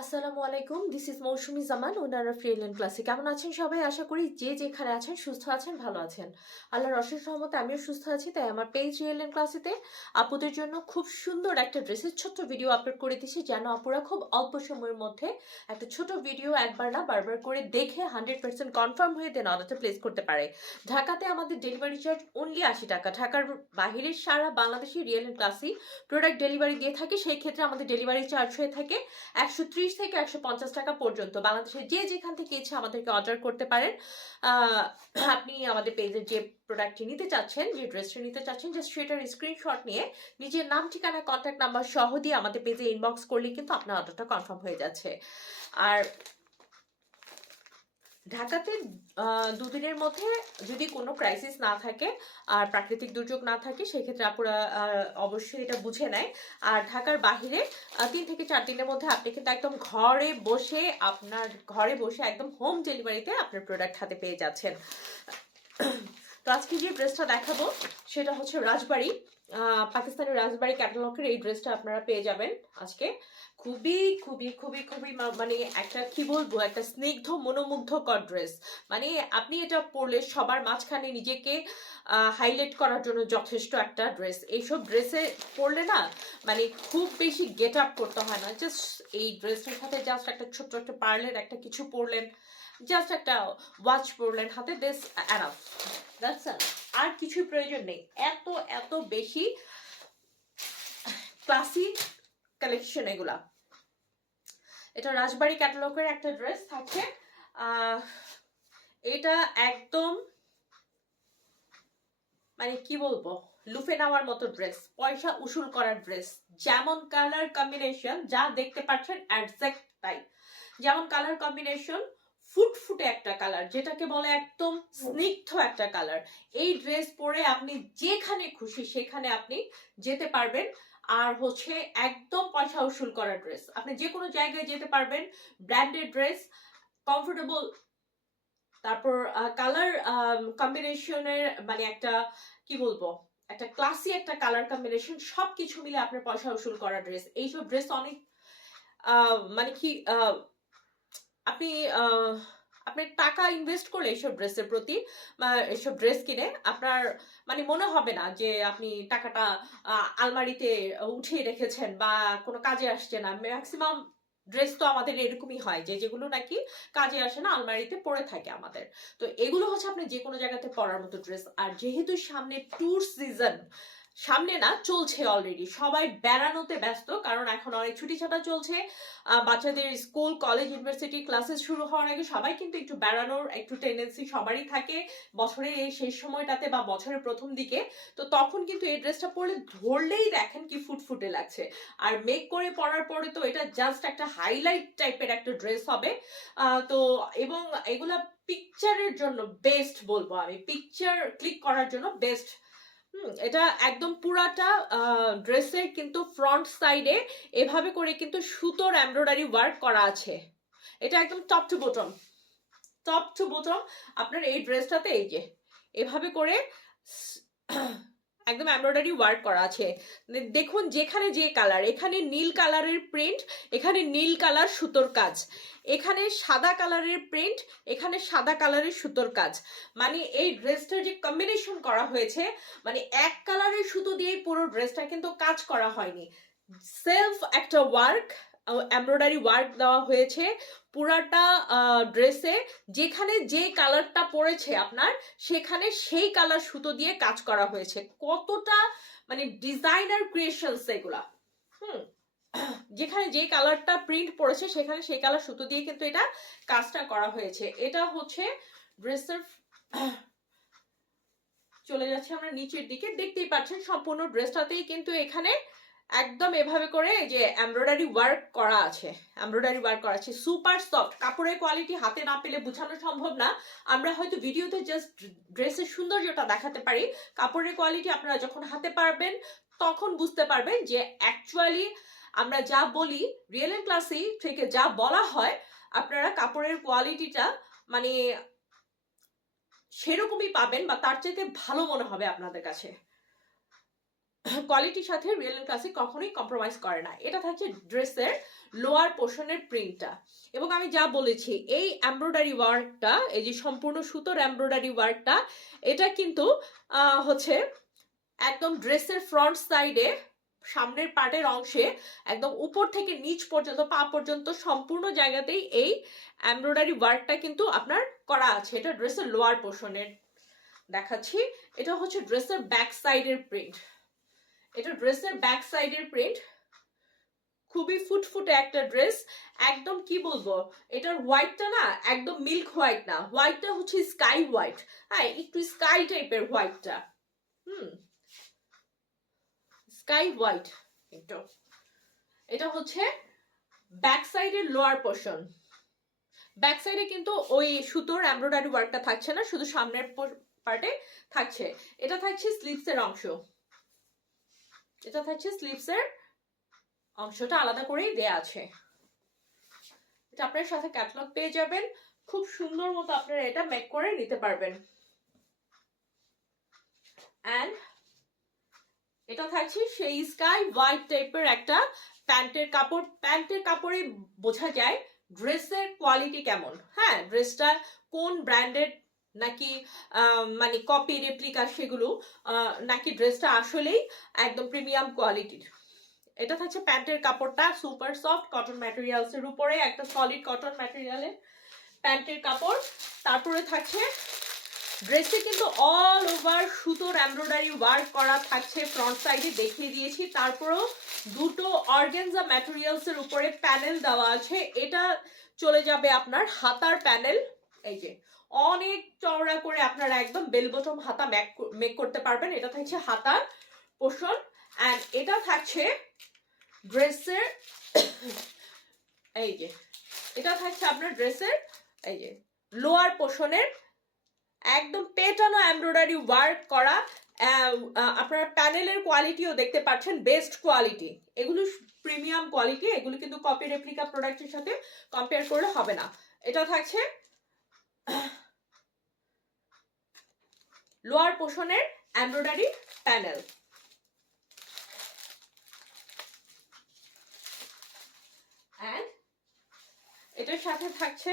আসসালামু আলাইকুম, this is Mousumi Zaman, owner of real ক্লাসে। কেমন আছেন সবাই? আশা করি যে যেখানে আছেন সুস্থ আছেন, ভালো আছেন। আল্লাহর অশেষ রহমতে আমিও সুস্থ আছি। তাই আমার পেজ রিয়েল ক্লাসেতে আপুদের জন্য খুব সুন্দর একটা ড্রেসের ছোট্ট ভিডিও আপলোড করে দিচ্ছি, যেন আপুরা খুব অল্প সময়ের মধ্যে একটা ছোট ভিডিও একবার না বারবার করে দেখে 100% কনফার্ম হয়ে দেন অর্ডারটা প্লেস করতে পারে। ঢাকাতে আমাদের ডেলিভারি চার্জ অনলি 80 টাকা। ঢাকার বাহিরের সারা বাংলাদেশি রিয়েল ক্লাসই প্রোডাক্ট ডেলিভারি দিয়ে থাকে। সেই ক্ষেত্রে আমাদের ডেলিভারি চার্জ হয়ে থাকে 130 থেকে 150 টাকা পর্যন্ত। বাংলাদেশের যে যেখান থেকে ইচ্ছা আমাদেরকে অর্ডার করতে পারেন। আপনি আমাদের পেজের যে প্রোডাক্টটি নিতে চাচ্ছেন, যে ড্রেসটা নিতে চাচ্ছেন, জাস্ট সেটার স্ক্রিনশট নিয়ে নিজের নাম, ঠিকানা, কন্ট্যাক্ট নাম্বার সহ দিয়ে আমাদের পেজে ইনবক্স করলে কিন্তু আপনার অর্ডারটা কনফার্ম হয়ে যাচ্ছে। আর ঢাকাতে দুদিনের মধ্যে যদি কোনো ক্রাইসিস না থাকে আর প্রাকৃতিক দুর্যোগ না থাকে, সেক্ষেত্রে আপনারা অবশ্যই এটা বুঝে নেয়। আর ঢাকার বাহিরে 3 থেকে 4 দিনের মধ্যে আপনি কিন্তু একদম ঘরে বসে একদম হোম ডেলিভারিতে আপনার প্রোডাক্ট হাতে পেয়ে যাচ্ছেন। তো আজকে যে ড্রেসটা দেখাবো সেটা হচ্ছে রাজবাড়ি, পাকিস্তানের রাজবাড়ি ক্যাটালগের এই ড্রেসটা আপনারা পেয়ে যাবেন আজকে। খুবই খুবই খুবই খুবই মানে একটা কি বলবো, একটা স্নিগ্ধ মনোমুগ্ধকর ড্রেস। মানে আপনি এটা পরলে সবার মাঝখানে নিজেকে হাইলাইট করার জন্য যথেষ্ট একটা ড্রেস। এইসব ড্রেসে পরলে না মানে খুব বেশি গেট আপ করতে হয় না। জাস্ট এই ড্রেসটার সাথে জাস্ট একটা ছোট্ট একটা পার্লের একটা কিছু পরলেন, জাস্ট একটা ওয়াচ পরলেন হাতে, দিস এনাফ, দ্যাটস এনাফ। আর কিছুই প্রয়োজন নেই। এত এত বেশি ক্লাসি কালেকশন এগুলা। এটা রাজবাড়ি ক্যাটালগের একটা ড্রেস থাকছে। এটা একদম মানে কি বলবো, লুফে নেওয়ার মতো ড্রেস, পয়সা উসুল করার ড্রেস। যেমন কালার কম্বিনেশন যা দেখতে পাচ্ছেন একজ্যাক্ট তাই। যেমন কালার কম্বিনেশন ফুটফুটে একটা কালার, যেটাকে বলে একদম স্নিগ্ধ একটা কালার। এই ড্রেস পরে আপনি যেখানে খুশি সেখানে আপনি যেতে পারবেন। আর হচ্ছে একদম পয়সা উসুল করার ড্রেস, আপনি যে কোনো জায়গায় যেতে পারবেন। ব্র্যান্ডেড ড্রেস, কমফোর্টেবল, তারপর কালার কম্বিনেশনের মানে একটা কি বলবো, একটা ক্লাসি একটা কালার কম্বিনেশন, সবকিছু মিলে আপনার পয়সা উসুল করা ড্রেস। এইসব ড্রেস অনেক মানে কি আপনি আপনি টাকা ইনভেস্ট করলে এইসব ড্রেসের প্রতি বা এইসব ড্রেস কিনে আপনার মানে মনে হবে না যে আপনি টাকাটা আলমারিতে উঠিয়ে রেখেছেন বা কোনো কাজে আসছে না। ম্যাক্সিমাম ড্রেস তো আমাদের এরকমই হয় যে যেগুলো নাকি কাজে আসে না, আলমারিতে পড়ে থাকে আমাদের। তো এগুলো হচ্ছে আপনি যে কোনো জায়গাতে পরার মতো ড্রেস। আর যেহেতু সামনে ট্যুর সিজন, সামনে না চলছে অলরেডি, সবাই বেড়ানোতে ব্যস্ত, কারণ এখন অনেক ছুটি ছাটা চলছে। বাচ্চাদের স্কুল, কলেজ, ইউনিভার্সিটি ক্লাসেস শুরু হওয়ার আগে সবাই কিন্তু একটু বেড়ানোর একটু টেন্ডেন্সি সবারই থাকে বছরের এই শেষ সময়টাতে বা বছরের প্রথম দিকে। তো তখন কিন্তু এই ড্রেসটা পরলে ধরলেই দেখেন কি ফুটফুটে লাগছে। আর মেক করে পরার পরে তো এটা জাস্ট একটা হাইলাইট টাইপের একটা ড্রেস হবে। তো এবং এগুলা পিকচারের জন্য বেস্ট বলবো আমি, পিকচার ক্লিক করার জন্য বেস্ট। এটা একদম পুরাটা ড্রেসের কিন্তু ফ্রন্ট সাইডে এভাবে করে কিন্তু সুতোর এমব্রয়ডারি ওয়ার্ক করা আছে। এটা একদম top to bottom, top to bottom আপনার এই ড্রেসটাতে এই যে এভাবে করে একদম এমব্রয়ডারি ওয়ার্ক করা আছে। দেখুন যেখানে যে কালার, এখানে নীল কালারের প্রিন্ট, এখানে নীল কালার সুতোর কাজ, এখানে সাদা কালারের প্রিন্ট, এখানে সাদা কালারের সুতোর কাজ। মানে এই ড্রেসটার যে কম্বিনেশন করা হয়েছে, মানে এক কালারের সুতো দিয়ে পুরো ড্রেসটা কিন্তু কাজ করা হয়নি, সেলফ একটা ওয়ার্ক, এমব্রয়ডারি ওয়ার্ক দেওয়া হয়েছে পুরাটা ড্রেসে। যেখানে যে কালারটা পড়েছে আপনার, সেখানে সেই কালার সুতো দিয়ে কাজ করা হয়েছে। কতটা মানে ডিজাইনার ক্রিয়েশনস এগুলা। যেখানে যে কালারটা প্রিন্ট পড়েছে সেখানে সেই কালার সুতো দিয়ে কিন্তু এটা কাজটা করা হয়েছে। এটা হচ্ছে ড্রেসের চলে যাচ্ছে আমরা নিচের দিকে, দেখতেই পাচ্ছেন সম্পূর্ণ ড্রেসটাতেই কিন্তু এখানে একদম এভাবে করে যে এমব্রয়ডারি ওয়ার্ক করা আছে, এমব্রয়ডারি ওয়ার্ক করা আছে। সুপার সফট কাপড়ের কোয়ালিটি হাতে না পেলে বোঝানো সম্ভব না। আমরা হয়তো ভিডিওতে জাস্ট ড্রেসের সৌন্দর্যটা দেখাতে পারি, কাপড়ের কোয়ালিটি আপনারা যখন হাতে পারবেন তখন বুঝতে পারবেন যে অ্যাকচুয়ালি আমরা যা বলি, রিয়েল এন্ড ক্লাসি থেকে যা বলা হয়, আপনারা কাপড়ের কোয়ালিটিটা মানে সেরকমই পাবেন বা তার চাইতে ভালো মনে হবে আপনাদের কাছে। কোয়ালিটির সাথে রিয়েল এন্ড ক্লাসিক কখনোই কম্প্রোমাইজ করে না। এটা থাকছে ড্রেসের লোয়ার পোর্শনের প্রিন্টটা, এবং আমি যা বলেছি এই এমব্রয়ডারি ওয়ার্কটা, এই যে সম্পূর্ণ সুতোর এমব্রয়ডারি ওয়ার্কটা, এটা কিন্তু হচ্ছে একদম ড্রেসের ফ্রন্ট সাইডে সামনের পার্টের অংশে একদম উপর থেকে নিচ পর্যন্ত পা পর্যন্ত সম্পূর্ণ জায়গাতেই এই এমব্রয়ডারি ওয়ার্কটা কিন্তু আপনার করা আছে। এটা ড্রেসের লোয়ার পোর্শনের দেখাচ্ছি। এটা হচ্ছে ড্রেসের ব্যাক সাইডের প্রিন্ট। এটা ড্রেসের ব্যাক সাইডের প্রিন্ট, খুবই ফুটফুটে একটা ড্রেস। একদম কি বলবো, এটার হোয়াইটটা না একদম মিল্ক হোয়াইট না, হোয়াইটটা হচ্ছে স্কাই হোয়াইট। হ্যাঁ, একটু স্কাই টাইপের হোয়াইটটা, স্কাই হোয়াইট। এটা হচ্ছে ব্যাক সাইডের লোয়ার পোর্শন। ব্যাক সাইডে কিন্তু ওই সুতোর এমব্রয়ডারি ওয়ার্কটা থাকছে না, শুধু সামনের পার্টে থাকছে। এটা থাকছে স্লিভসের অংশ, এটা থাকছে স্লিভসের অংশটা আলাদা করেই দেয়া আছে। এটা আপনার সাথে ক্যাটালগ পেয়ে যাবেন, খুব সুন্দর মতো আপনারা এটা মেক করে নিতে পারবেন। এন্ড এটা থাকছে সেই স্কাই হোয়াইট টাইপের একটা প্যান্টের কাপড়। প্যান্টের কাপড়ে বোঝা যায় ড্রেসের কোয়ালিটি কেমন। হ্যাঁ, ড্রেসটা কোন ব্র্যান্ডেড, নাকি মানে কপি রেপ্লিকা সেগুলো, নাকি ড্রেসটা আসলেই একদম প্রিমিয়াম কোয়ালিটির। এটা থাকছে প্যান্টের কাপড়টা সুপার সফট কটন ম্যাটেরিয়ালস এর উপরে, একটা সলিড কটন ম্যাটেরিয়ালের প্যান্টের কাপড়। তারপরে থাকছে ড্রেসে কিন্তু অল ওভার সুতোর এমব্রয়ডারি ওয়ার্ক করা থাকছে, ফ্রন্ট সাইডে দেখিয়ে দিয়েছি। তারপরেও দুটো অর্গানজা ম্যাটেরিয়ালস এর উপরে প্যানেল দেওয়া আছে। এটা চলে যাবে আপনার হাতার প্যানেল, এই যে অনেক চওড়া করে আপনারা একদম বেল বটম হাতা মেক করতে পারবেন। এটা থাকছে হাতার পোর্শন। এন্ড এটা থাকছে ড্রেসের এই যে, এটা থাকছে আপনার ড্রেসের এই যে লোয়ার পোর্শনের একদম পেটানো এমব্রয়ডারি ওয়ার্ক করা। আপনার প্যানেলের কোয়ালিটিও দেখতে পাচ্ছেন, বেস্ট কোয়ালিটি। এগুলো প্রিমিয়াম কোয়ালিটি, এগুলো কিন্তু কপি রেপ্লিকা প্রোডাক্টের সাথে কম্পেয়ার করলে হবে না। এটা থাকছে লোয়ার পোর্শনের এমব্রয়ডারি প্যানেল। এন্ড এটার সাথে থাকছে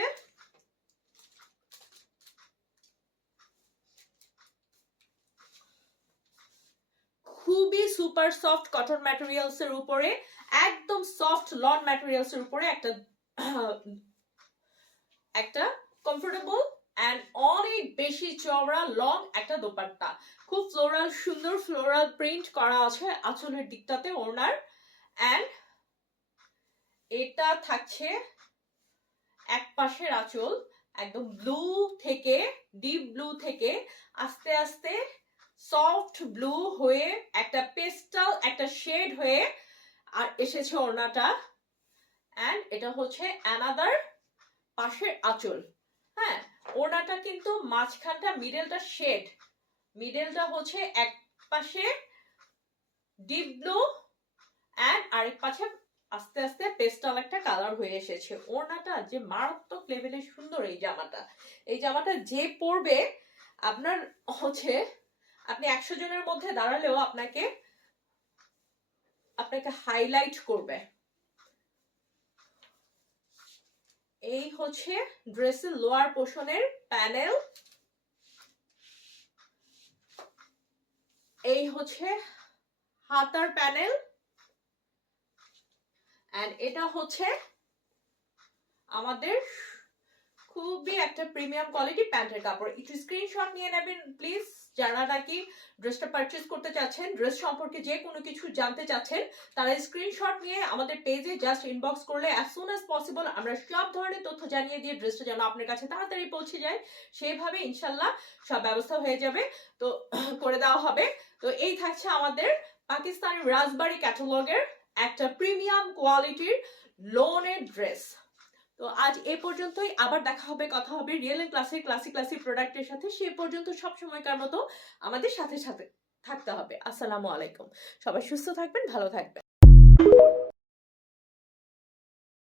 খুবই সুপার সফট কটন ম্যাটেরিয়ালস এর উপরে, একদম সফট লন ম্যাটেরিয়ালস এর উপরে একটা কমফোর্টেবল এন্ড অনেক বেশি চওড়া লং একটা দোপাট্টা। খুব ফ্লোরাল, সুন্দর ফ্লোরাল প্রিন্ট করা আছে আঁচলের দিকটাতে, ওড়নার। এন্ড এটা থাকছে এক পাশের আঁচল, একদম ব্লু থেকে, ডিপ ব্লু থেকে আস্তে আস্তে সফট ব্লু হয়ে একটা পেস্টাল একটা শেড হয়ে আর এসেছে ওড়নাটা। এন্ড এটা হচ্ছে অ্যানাদার পাশের আঁচল। হ্যাঁ, ওড়নাটা কিন্তু মাঝখানটা মিডলটা শেড, মিডলটা হচ্ছে এক পাশে ডিপ ব্লু এন্ড আরেক পাশে আস্তে আস্তে পেস্টাল একটা কালার হয়ে এসেছে। ওড়নাটা যে মারাত্মক লেভেলের সুন্দর। এই জামাটা যে পরবে আপনার হচ্ছে, আপনি 100 জনের মধ্যে দাঁড়ালেও আপনাকে হাইলাইট করবে। এই হচ্ছে ড্রেসের লোয়ার পোর্শনের প্যানেল, এই হচ্ছে হাতার প্যানেল। এন্ড এটা হচ্ছে আমাদের খুবই একটা প্রিমিয়াম কোয়ালিটি প্যান্টের কাপড়। একটু স্ক্রিনশট নিয়ে নেবেন প্লিজ, যারা নাকি ড্রেসটা পারচেজ করতে চাচ্ছেন, ড্রেস সম্পর্কে যে কোনো কিছু জানতে চাচ্ছেন, তারা স্ক্রিনশট নিয়ে আমাদের পেজে জাস্ট ইনবক্স করলে অ্যাজ সুন অ্যাজ পসিবল আমরা সব ধরনের তথ্য জানিয়ে দিয়ে ড্রেসটা যেন আপনার কাছে তাড়াতাড়ি পৌঁছে যায়, সেইভাবে ইনশাল্লাহ সব ব্যবস্থা হয়ে যাবে, তো করে দেওয়া হবে। তো এই থাকছে আমাদের পাকিস্তানি রাজবাড়ি ক্যাটালগের একটা প্রিমিয়াম কোয়ালিটির লোনের ড্রেস। তো আজ এ পর্যন্তই, আবার দেখা হবে, কথা হবে রিয়েল এন্ড ক্লাসিক ক্লাসিক প্রোডাক্টের সাথে। সে পর্যন্ত সব সময়কার মতো আমাদের সাথে সাথে থাকতে হবে। আসসালামু আলাইকুম, সবাই সুস্থ থাকবেন, ভালো থাকবেন।